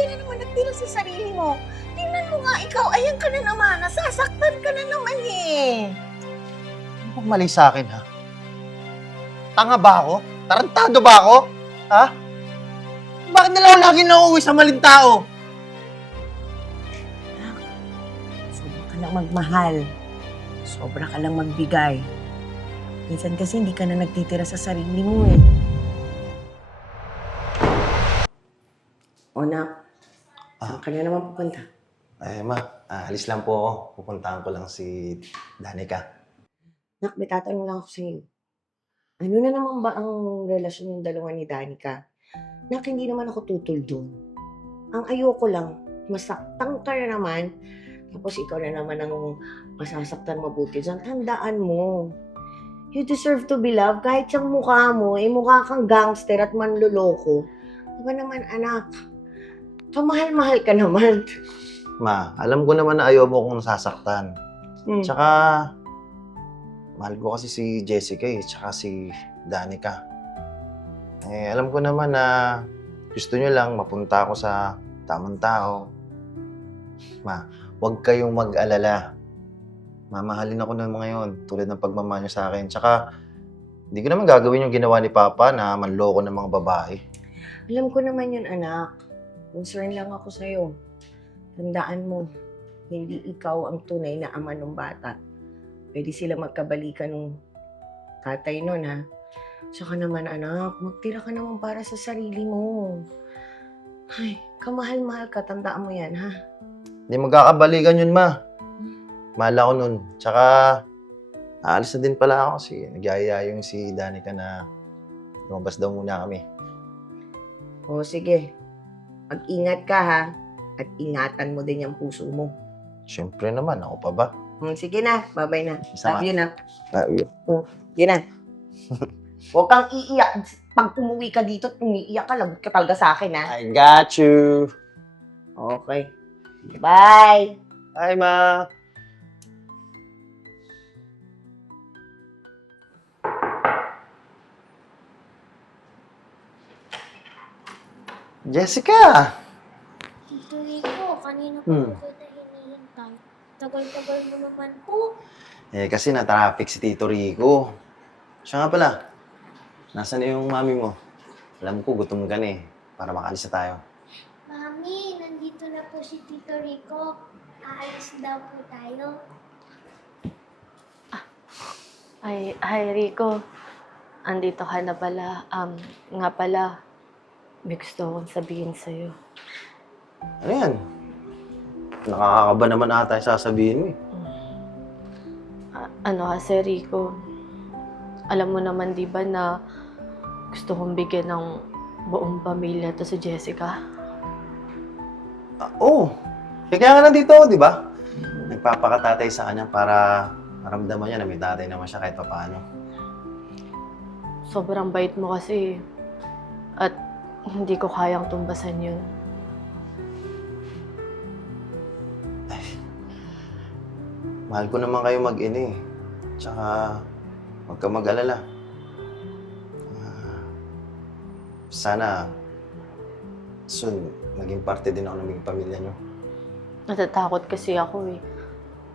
ka na naman nagtira sa sarili mo. Tingnan mo nga ikaw, ayan ka na naman, nasasaktan ka na naman eh. Bang mali sa akin, ha? Tanga ba ako? Tarantado ba ako? Ha? Bakit nila ako lagi nauuwi sa maling tao? Sobra ka lang magmahal. Sobra ka lang magbigay. Minsan kasi hindi ka na nagtitira sa sarili mo eh. Saan ka na naman pupunta? Eh, ma, alis lang po ako. Pupuntahan ko lang si Danica. Nak, may tatanong lang ako sa iyo. Ano na naman ba ang relasyon ng dalawa ni Danica? Nak, hindi naman ako tutol doon. Ang ayoko lang, masaktan ka na naman, tapos ikaw na naman ang masasaktan mabuti dyan. Tandaan mo, you deserve to be loved. Kahit yung mukha mo, eh mukha kang gangster at manloloko. Diba naman, anak? Kamahal-mahal ka naman. Ma, alam ko naman na ayaw mo kong nasasaktan. Hmm. Tsaka, mahal ko kasi si Jessica eh, tsaka si Danica. Eh, alam ko naman na gusto nyo lang mapunta ako sa tamang tao. Ma, huwag kayong mag-alala. Mamahalin ako ng mga yon tulad ng pagmamahal niyo sa akin. Tsaka, hindi ko naman gagawin yung ginawa ni Papa na manloko ng mga babae. Alam ko naman yun, anak. Concern lang ako sa'yo. Tandaan mo, hindi ikaw ang tunay na ama ng bata. Pwede sila magkabalikan ng tatay nun, ha? Saka naman, anak, magtira ka naman para sa sarili mo. Ay, kamahal-mahal ka, tandaan mo yan, ha? Hindi magkakabalikan yun, ma. Mahal ako nun. Tsaka, aalis na din pala ako kasi nagyaya yung si Danica na lumabas daw muna kami. O, sige. Mag-ingat ka, ha? At ingatan mo din yung puso mo. Siyempre naman, ako pa ba? Hmm, sige na, bye-bye na. Isa Love you na. Ah, yun. Sige na. Huwag kang iiyak. Pag umuwi ka dito, umiiyak ka, lagot ka talaga sa akin, ha? I got you. Okay. Bye! Hi, ma. Jessica! Tito Rico, kanina pa Hmm. po kita hinihintay. Tagal-tagal mo naman po. Eh, kasi na-traffic si Tito Rico. Siya nga pala. Nasaan na yung mami mo? Alam ko, gutom ka na eh. Para makaalis na tayo. Mami, nandito na po si Tito Rico. Aalis daw po tayo. Ay, hi Rico. Andito ka na pala. Um, nga pala, may gusto akong sabihin sa'yo. Ano yan? Nakakakaba naman ata yung sasabihin mo eh. A- ano kasi Rico, alam mo naman di ba na gusto kong bigyan ng buong pamilya to si Jessica? Ah, Oo. Eh, kaya nga nandito ako, di ba? Nagpapakatatay sa kanya para maramdaman niya na may tatay naman siya kahit papaano. Sobrang bait mo kasi at hindi ko kayang tumbasan yun. Mahal ko naman kayo mag-ina eh. Tsaka, huwag ka mag-alala. Ah, sana, soon, maging parte din ako ng maging pamilya niyo. Natatakot kasi ako eh.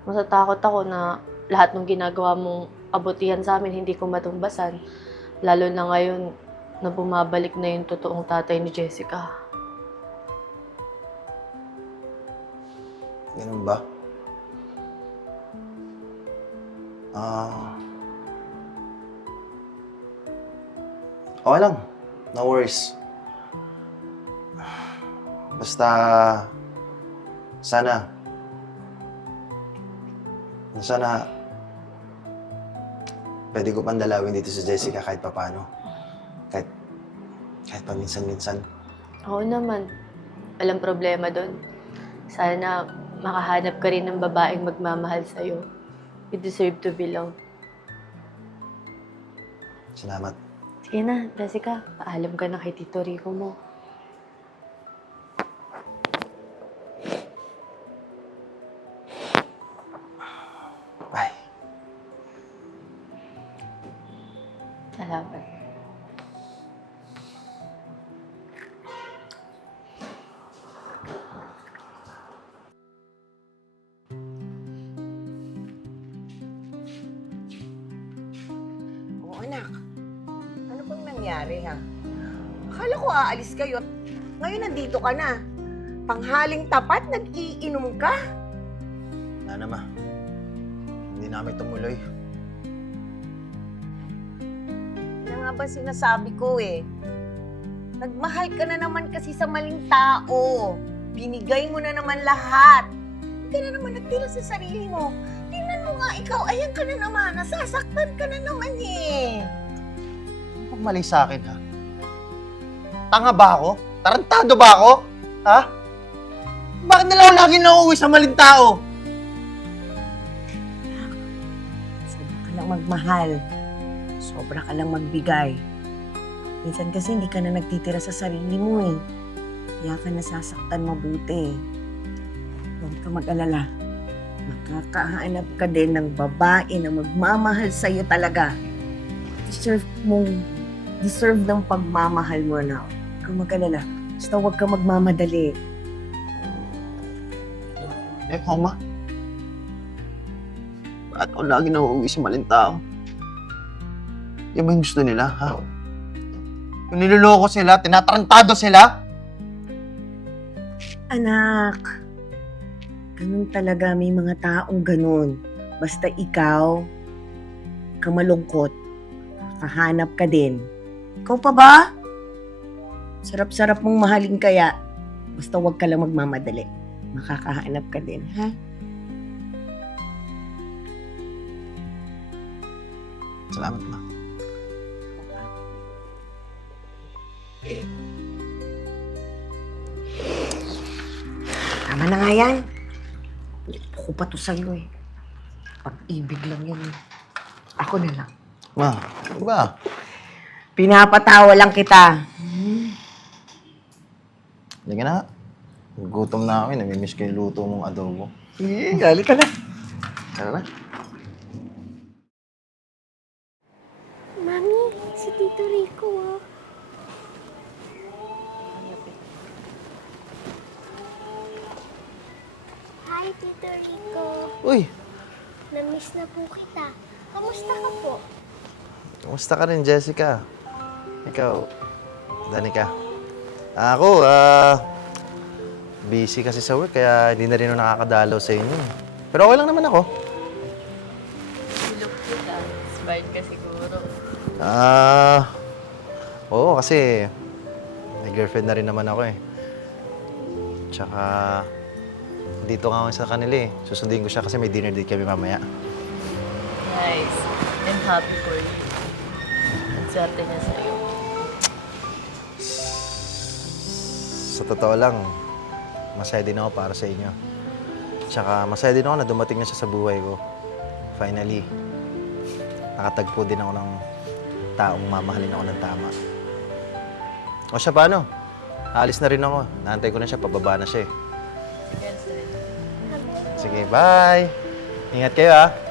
Natatakot ako na lahat ng ginagawa mong abutihan sa amin hindi ko matumbasan. Lalo na ngayon na bumabalik na yung totoong tatay ni Jessica. Ganun ba? Ah... okay lang. No worries. Basta... Sana... Sana... Pwede ko pang dalawin dito sa Jessica kahit papano. Paminsan-minsan. Oo naman. Walang problema doon. Sana makahanap ka rin ng babaeng magmamahal sa'yo. You deserve to be loved. Salamat. Sige na, Jessica. Paalam ka na kay Tito Rico mo. Bye. Salamat. Aalis kayo. Ngayon nandito ka na. Tanghaling tapat, nag-iinom ka. Wala na, ma. Hindi namin tumuloy. Yan nga ba sinasabi ko eh. Nagmahal ka na naman kasi sa maling tao. Binigay mo na naman lahat. Hindi na naman nagtira sa sarili mo. Tingnan mo nga ikaw, ayan ka na naman. Nasasaktan ka na naman eh. Ano mali sa akin, ha? Tanga ba ako? Tarantado ba ako? Ha? Bakit nila ako lagi nauuwi sa maling tao? Sobra ka lang magmahal. Sobra ka lang magbigay. Minsan kasi hindi ka na nagtitira sa sarili mo eh. Kaya ka nasasaktan mabuti. Huwag ka mag-alala. Makakahanap ka din ng babae na magmamahal sa'yo talaga. Deserve mong, deserve ng pagmamahal mo na. Huwag ka mag-alala. Basta huwag ka magmamadali. Eh, Homa. Bakit ako lagi nauuwi sa maling tao? Yan ba yung gusto nila, ha? Yung niloloko sila, tinatarantado sila? Anak, ganun talaga may mga taong ganun. Basta ikaw, ka malungkot, kahanap ka din. Ikaw pa ba? Sarap-sarap mong mahalin kaya. Basta huwag ka lang magmamadali. Makakahanap ka din, ha? Salamat, ma. Tama na nga yan. Ako pa to sa'yo eh. Pag-ibig lang yan eh. Ako na lang. Ma, ano ba? Pinapatawa lang kita. Hindi ka na. Gutom na ako, eh. namimiss ko yung luto mong adobo. Sige, gali ka na. Tara na. Mami, si Tito Rico oh. Hi, Tito Rico. Uy, Namiss na po kita. Kamusta ka po? Kumusta ka rin, Jessica? Ikaw, Danica. Ako, ah, busy kasi sa work, kaya hindi na rin ako nakakadalaw sa inyo. Pero okay lang naman ako. Look kita. Inspired ka siguro. Ah, oo, kasi may girlfriend na rin naman ako eh. Tsaka, dito nga ako sa kanila eh. Susundin ko siya kasi may dinner date kami mamaya. Nice. I'm happy for you. Ang swerte niya sa'yo. Sa totoo lang, masaya din ako para sa inyo. Tsaka masaya din ako na dumating na siya sa buhay ko. Finally, nakatagpo din ako ng taong mamahalin ako ng tama. O siya paano? Aalis na rin ako. Naantay ko na siya, pababa na siya eh. Sige, bye! Ingat kayo ah!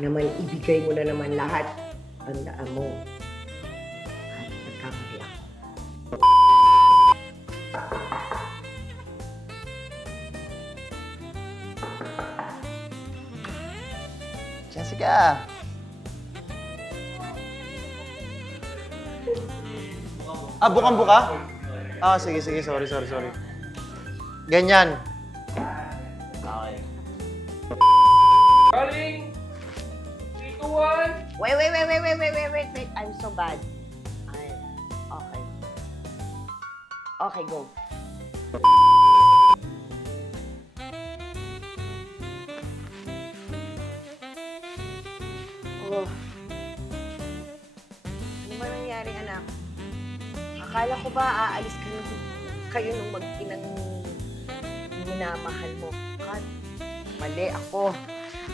naman ibigay mo na naman lahat ang daan mo. At nagkamali ako. Jessica! Ah, bukang buka? Ah, sige, sige. Sorry, sorry, sorry. Ganyan. Wait, wait, wait, wait, wait, wait, wait, wait, wait. I'm so bad. Ay, okay. Okay, go. Oh. Ano ba nangyari, anak? Akala ko ba aalis ka nung kayo nung mag-inang minamahal mo? Kat, mali ako.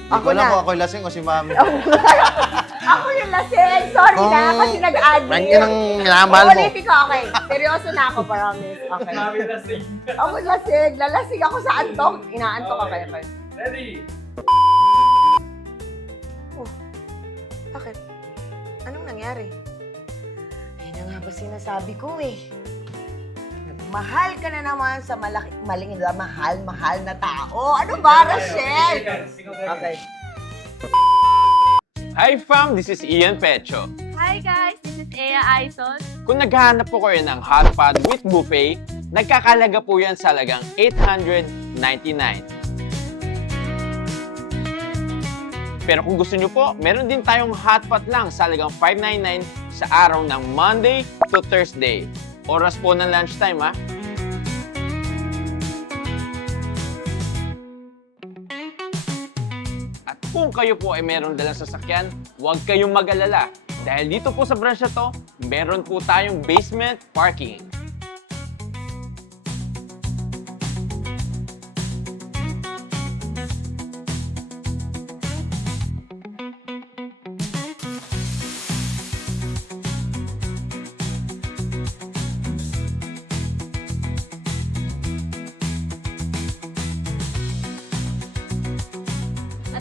Hindi ko alam kung ako'y lasing o si mami. Ako yung lasing! Sorry na, Kung- kasi nag-admin. Rank yun ang minamahal mo. Ulitin ko, okay. Seryoso na ako, promise. Okay. Sabi na sing. Ako lasing. Lalasing ako sa antok. Inaantok ka kaya. Ready? Bakit? Anong nangyari? Yan na nga ba sinasabi ko eh. Mahal ka na naman sa malaki, maling mahal, mahal na tao. Ano ba, Rachel? Okay. Hi fam, this is Ian Pecho. Hi guys, this is Ea Aizon. Kung naghahanap po kayo ng hot pot with buffet, nagkakalaga po yan sa lagang 899. Pero kung gusto nyo po, meron din tayong hot pot lang sa lagang 599 sa araw ng Monday to Thursday. Oras po ng lunchtime ha. At kung kayo po ay meron dalang sasakyan, huwag kayong mag-alala. Dahil dito po sa branch na to, meron po tayong basement parking.